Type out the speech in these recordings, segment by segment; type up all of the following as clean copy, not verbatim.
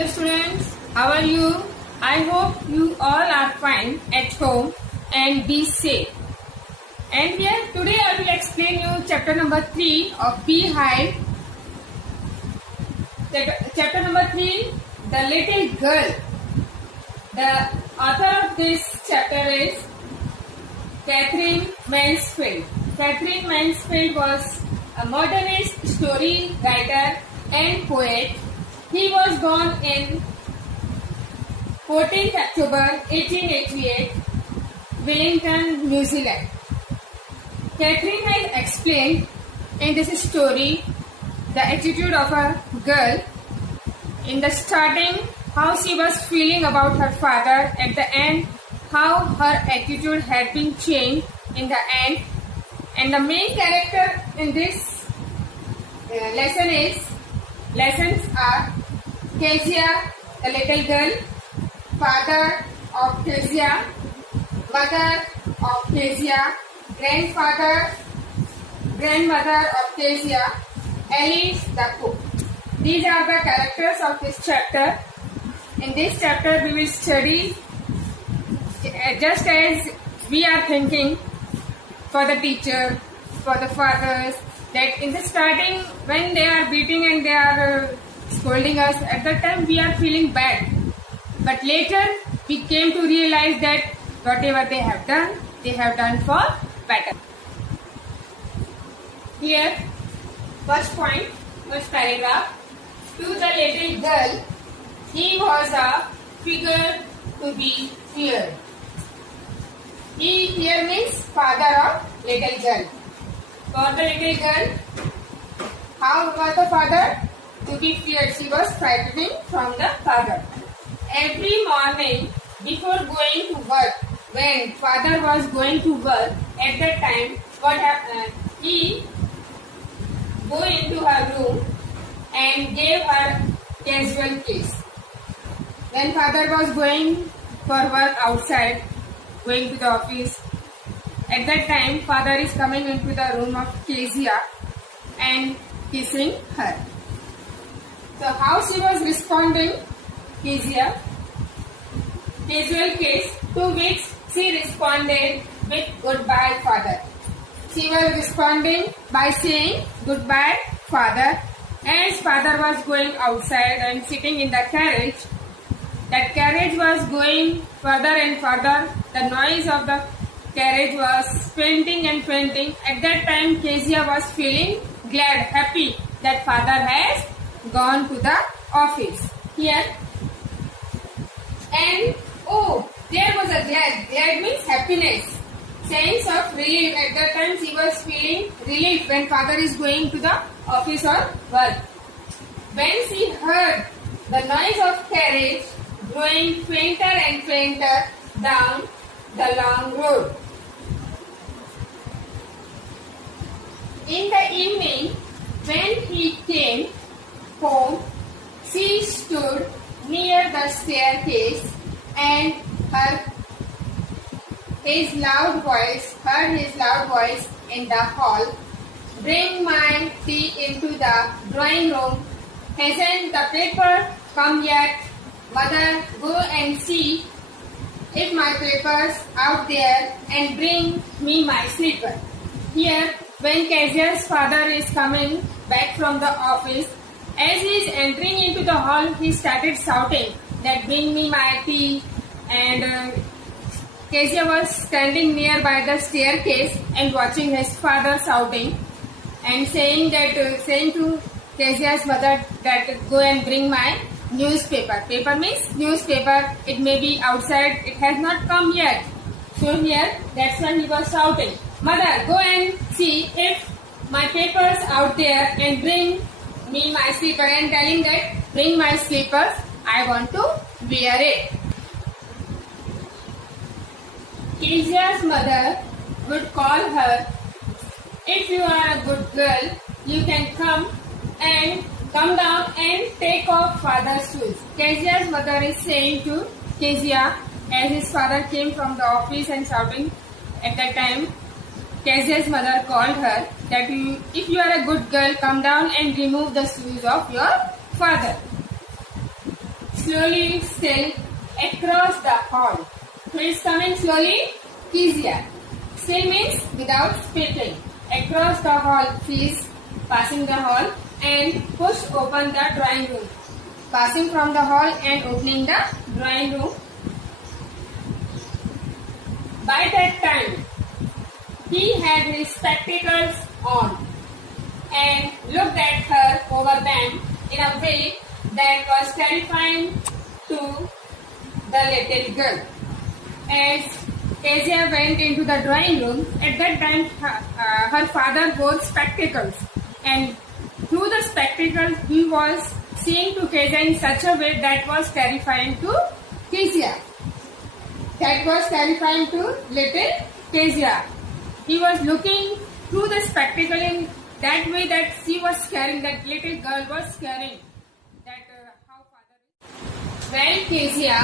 Hello students, how are you? I hope you all are fine at home and be safe. And here today I will explain you chapter number 3 of Beehive. Chapter number 3, The Little Girl. The author of this chapter is Khatri. Khatri was a modernist story writer and poet. He was born in 14th October 1888, Wellington, New Zealand. Khatri has explained in this story the attitude of a girl in the starting, how she was feeling about her father, at the end how her attitude had been changed in the end, and the main character in this lessons are Kezia, the little girl, father of Kezia, mother of Kezia, grandmother of Kezia, Alice the cook. These are the characters of this chapter. In this chapter we will study just as we are thinking for the teacher, for the fathers, that in the starting when they are beating and they are scolding us, at that time we are feeling bad. But later we came to realize that whatever they have done for better. Here, first paragraph. To the little girl, he was a figure to be feared. He here means father of little girl. For the little girl, how was the father? To be feared. She was frightening from the father. Every morning before going to work, when father was going to work, at that time what happened? He go into her room and gave her casual kiss. When father was going for work outside, going to the office, at that time father is coming into the room of Kezia and kissing her. So how she was responding? Kezia, casual kiss, to which she responded with goodbye father. She was responding by saying goodbye father. As father was going outside and sitting in the carriage, that carriage was going further and further. The noise of the carriage was fainting and fainting. At that time Kezia was feeling glad, happy that father has gone to the office. Here, and there was a glad means happiness, sense of relief. At that time she was feeling relief when father is going to the office or work. When she heard the noise of carriage growing fainter and fainter down the long road. In the evening, when he came home, she stood near the staircase and heard his loud voice in the hall. Bring my tea into the drawing room. Hasn't the paper come yet? Mother, go and see if my paper's out there and bring me my slipper. Here, when Kezia's father is coming back from the office, as he is entering into the hall, he started shouting that bring me my tea, and Kezia was standing nearby the staircase and watching his father shouting and saying to Kezia's mother that go and bring my newspaper. Paper means newspaper. It may be outside. It has not come yet. So here, that's when he was shouting, Mother, go and see if my paper's out there and bring me my slipper, and telling that bring my slippers, I want to wear it. Kezia's mother would call her, if you are a good girl, you can come down and take off father's shoes. Kezia's mother is saying to Kezia, as his father came from the office and shouting, at that time Kezia's mother called her that if you are a good girl, come down and remove the shoes of your father. slowly still across the hall. Who is coming slowly? Kezia. Still means without speaking. Across the hall, she is passing the hall and push open the drawing room. Passing from the hall and opening the drawing room. By that time, he had his spectacles on and looked at her over them in a way that was terrifying to the little girl. As Kezia went into the drawing room, at that time her father wore spectacles, and through the spectacles he was seeing to Kezia in such a way that was terrifying to Kezia. That was terrifying to little Kezia. He was looking through the spectacle in that way that she was scaring, that little girl was scaring. That how father is. Well, Kezia,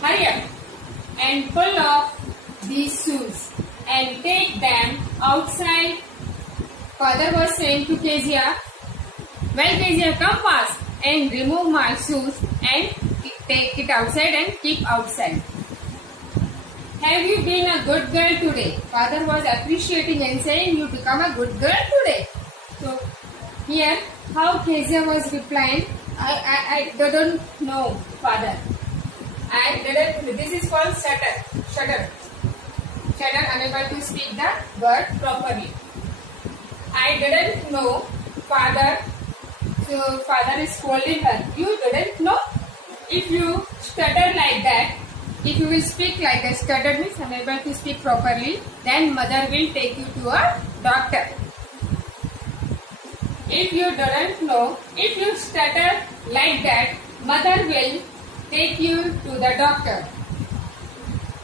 hurry up and pull off these shoes and take them outside. Father was saying to Kezia, well, Kezia, come fast and remove my shoes and take it outside and keep outside. Have you been a good girl today? Father was appreciating and saying, you become a good girl today. So here, how Kezia was replying, I don't know, Father. I didn't. This is called stutter, unable to speak the word properly. I didn't know, Father. So Father is scolding her. You didn't know? If you stutter like that, if you will speak like that, stutter means unable to speak properly, then mother will take you to a doctor. If you don't know, if you stutter like that, mother will take you to the doctor.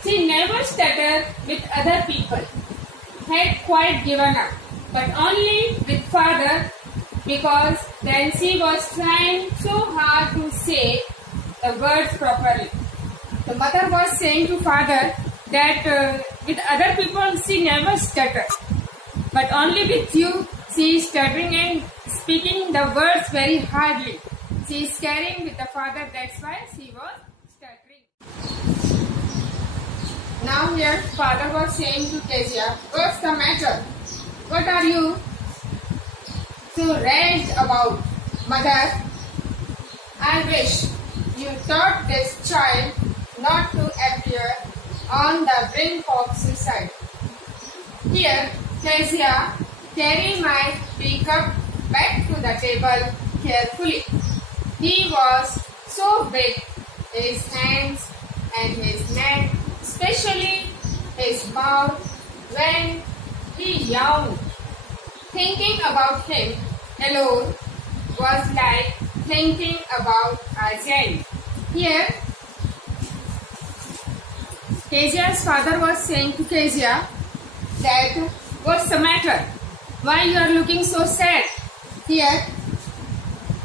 She never stuttered with other people, had quite given up, but only with father, because then she was trying so hard to say the words properly. The mother was saying to father that with other people she never stuttered, but only with you she is stuttering and speaking the words very hardly. She is carrying with the father, that's why she was stuttering. Now here father was saying to Kezia, what's the matter? What are you so raised about? Mother, I wish you taught this child not to appear on the brink of suicide. Here, Kezia, carry my teacup back to the table carefully. He was so big, his hands and his neck, especially his mouth, when he yawned. Thinking about him alone was like thinking about a giant. Here, Kezia's father was saying to Kezia that, what's the matter? Why you are looking so sad? Here,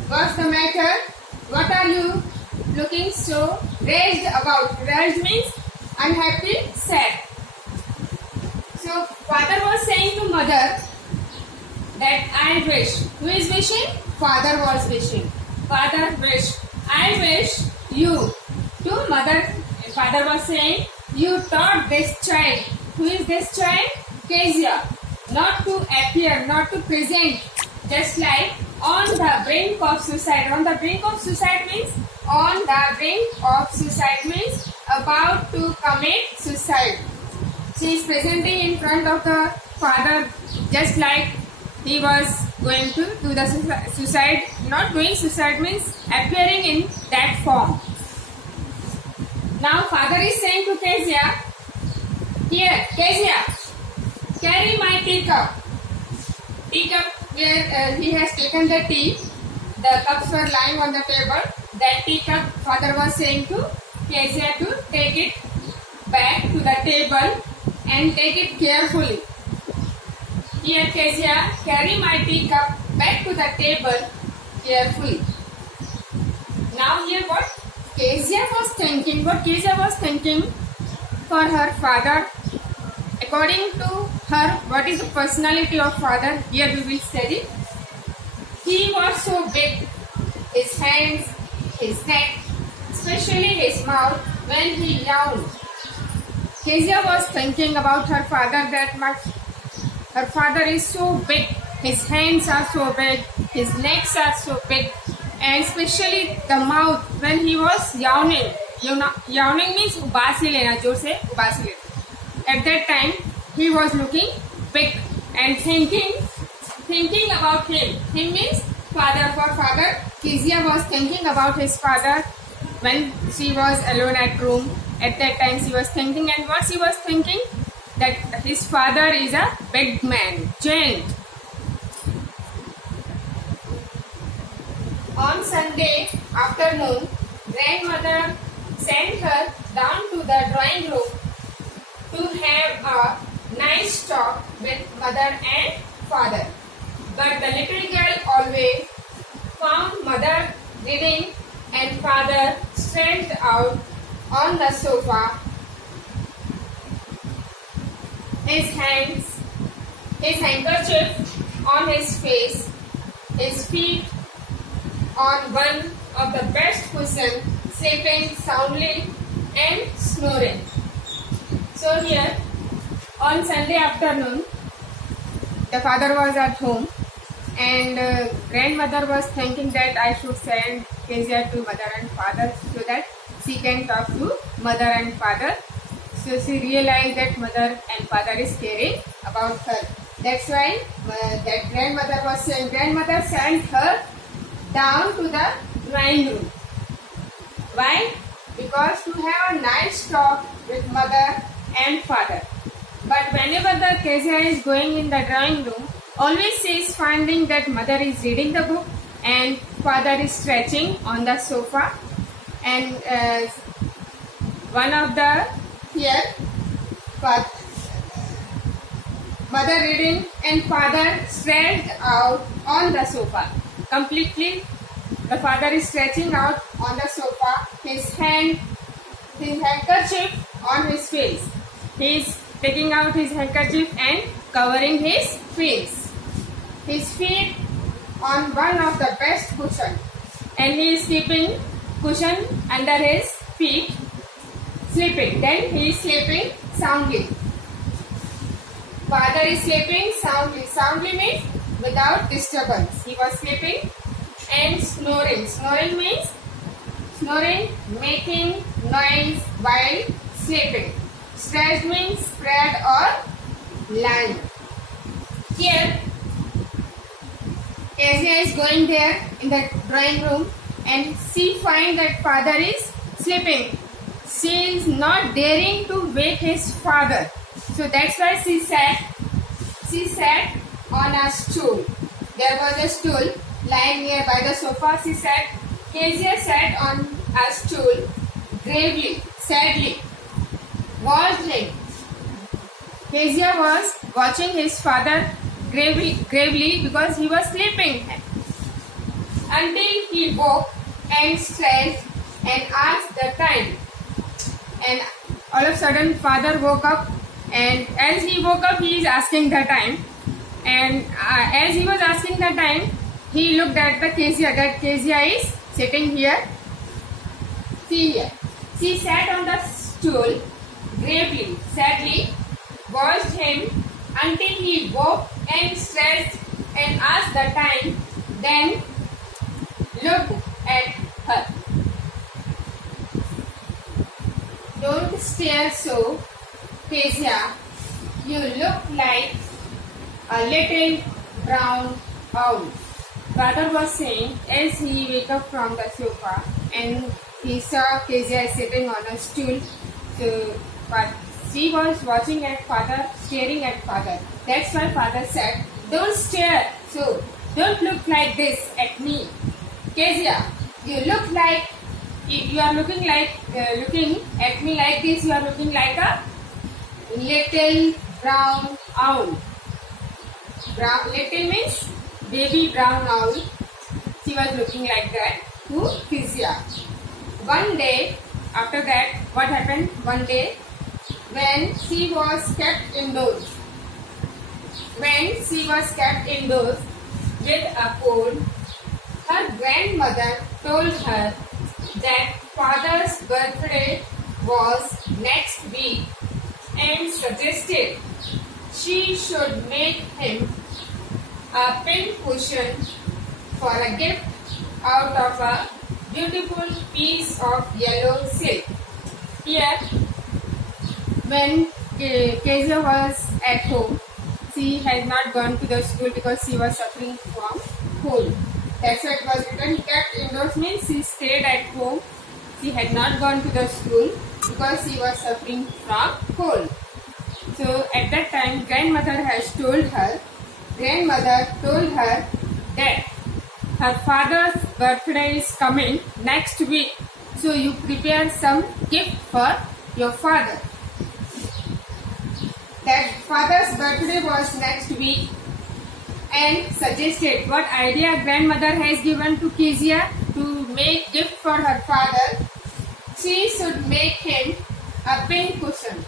what's the matter? What are you looking so raised about? Raised means unhappy, sad. So father was saying to mother that I wish. Who is wishing? Father was wishing. Father wish. I wish you. To mother, father was saying, you taught this child. Who is this child? Kezia. Not to appear, not to present, just like on the brink of suicide. On the brink of suicide means, on the brink of suicide means about to commit suicide. She is presenting in front of the father just like he was going to do the suicide. Not doing suicide means appearing in that form. Now father is saying to Kezia, here Kezia, carry my teacup. Teacup where he has taken the tea. The cups were lying on the table. That teacup father was saying to Kezia to take it back to the table and take it carefully. Here Kezia, carry my teacup back to the table carefully. Now here what Kezia was thinking, for her father, according to her, what is the personality of father? Here we will study. He was so big, his hands, his neck, especially mouth when he yawned. Kezia was thinking about her father that much. Her father is so big, his hands are so big, his legs are so big, and especially the mouth when he was yawning. Yawning means ubasi lena, जोर से ubasi lena. At that time, he was looking big and thinking about him. Him means father. For father, Kezia was thinking about his father when she was alone at room. At that time, she was thinking, and what she was thinking? That his father is a big man, giant. On Sunday afternoon, grandmother sent her down to the drawing room to have a nice talk with mother and father. But the little girl always found mother reading and father stretched out on the sofa, his handkerchief on his face, his feet on one of the best cushions, sleeping soundly and snoring. So here, on Sunday afternoon, the father was at home and grandmother was thinking that I should send Kezia to mother and father so that she can talk to mother and father. So she realized that mother and father is caring about her. That's why that grandmother was saying, grandmother sent her down to the drawing room. Why? Because to have a nice talk with mother and father. But whenever the Kezia is going in the drawing room, always she is finding that mother is reading the book and father is stretching on the sofa. And one of the here, but mother reading and father stretched out on the sofa. Completely, the father is stretching out on the sofa, his handkerchief on his face. He is taking out his handkerchief and covering his face. His feet on one of the best cushion, and he is keeping cushion under his feet, sleeping. Then he is sleeping soundly. Father is sleeping soundly. Soundly means without disturbance. He was sleeping and snoring. Snoring means making noise while sleeping. Stretch means spread or lying. Here, Kezia is going there in the drawing room and she finds that father is sleeping. She is not daring to wake his father. So that's why she sat on a stool. There was a stool lying nearby the sofa. Kezia sat on a stool gravely, sadly, watched him. Kezia was watching his father gravely because he was sleeping until he woke and stretched and asked the time. And all of a sudden father woke up, and as he woke up he is asking the time. And as he was asking the time, he looked at the Kezia. That Kezia is sitting here. See here. She sat on the stool gravely, sadly, watched him until he woke and stretched and asked the time, then looked at her. Don't stare so, Kezia. You look like a little brown owl. Father was saying as he woke up from the sofa and he saw Kezia sitting on a stool. But she was watching at father, staring at father. That's why father said, don't stare so, don't look like this at me. Kezia, you look like, you are looking at me like this, you are looking like a little brown owl. Little means baby brown owl. She was looking like that to Kezia. One day, after that, what happened? One day, when she was kept indoors with a cold, her grandmother told her that father's birthday was next week and suggested she should make him a pin cushion for a gift out of a beautiful piece of yellow silk. Here, when Kezia was at home, she had not gone to the school because she was suffering from cold. That's why it was written kept indoors means she stayed at home. She had not gone to the school because she was suffering from cold. So at that time, grandmother told her that her father's birthday is coming next week. So you prepare some gift for your father. That father's birthday was next week and suggested what idea grandmother has given to Kezia to make gift for her father. She should make him a pin cushion.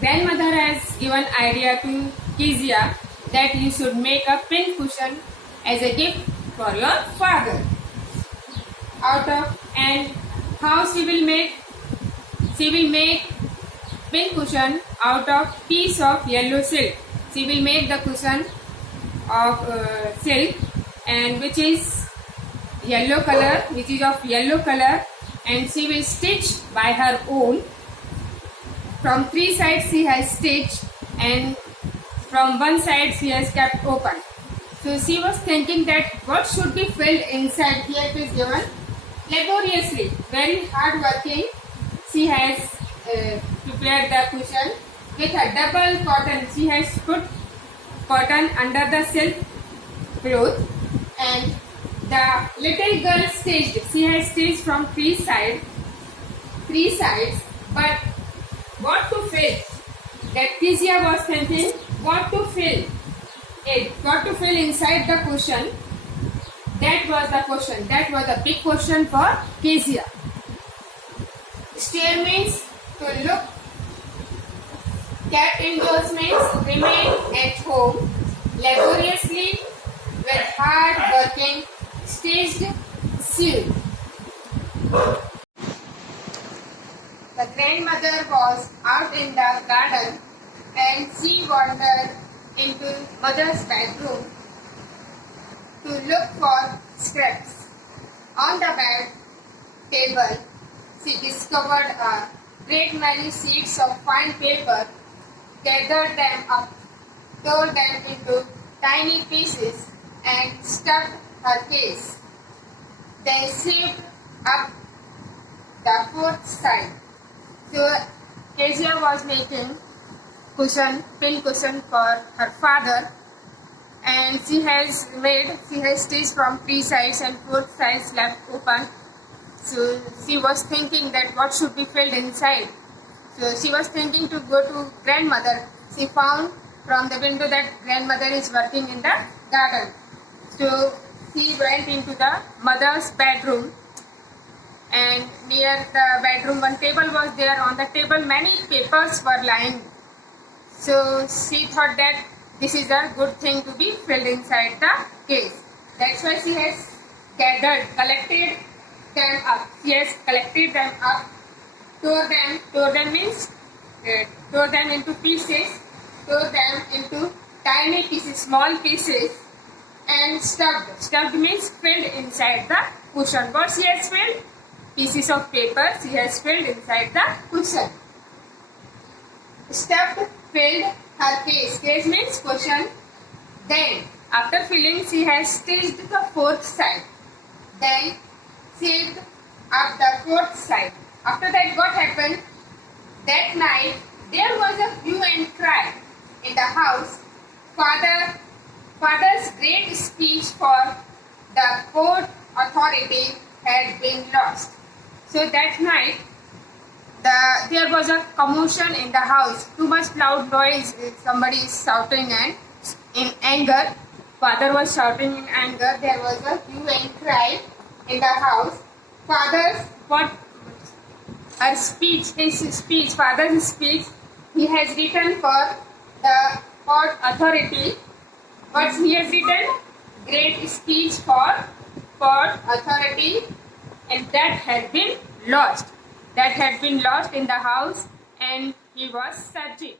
Grandmother has given idea to Kezia that you should make a pin cushion as a gift for your father. And how she will make? She will make pin cushion out of piece of yellow silk. She will make the cushion of silk and which is of yellow color, and she will stitch by her own. From 3 sides she has stitched and from one side she has kept open. So she was thinking that what should be filled inside. Here it is given laboriously, very hard working. She has prepared the cushion with a double cotton. She has put cotton under the silk cloth and the little girl stitched. She has stitched from 3 sides, but what to fill? That Kezia was thinking what to fill inside the cushion. That was the question. That was a big question for Kezia. Stay means to look. Kept indoors means remain at home laboriously with hard working stitched sew. The grandmother was out in the garden and she wandered into mother's bedroom to look for scraps. On the bed table, she discovered a great many sheets of fine paper, gathered them up, tore them into tiny pieces and stuffed her case. Then sewed up the 4th side. So Kezia was making pin cushion for her father, and she has stitched from 3 sides and 4th sides left open. So she was thinking that what should be filled inside. So she was thinking to go to grandmother. She found from the window that grandmother is working in the garden. So she went into the mother's bedroom, and near the bedroom one table was there. On the table many papers were lying. So she thought that this is a good thing to be filled inside the case. That's why she has collected them up. She has collected them up, tore them means tore them into pieces, tore them into tiny pieces, small pieces, and stuffed. Stuffed means filled inside the cushion. What she has filled? Pieces of paper she has filled inside the cushion. Stuffed, filled her case. Case means cushion. Then, after filling, she has stitched the 4th side. Then, sewed up the 4th side. After that, what happened? That night, there was a hue and cry in the house. Father's great speech for the port authority had been lost. So that night, there was a commotion in the house. Too much loud noise. Somebody is shouting and in anger. Father was shouting in anger. There was a hue and cry in the house. Father's speech, he has written for the port authority. What he has written? Great speech for port authority and that had been lost. That had been lost in the house, and he was searching.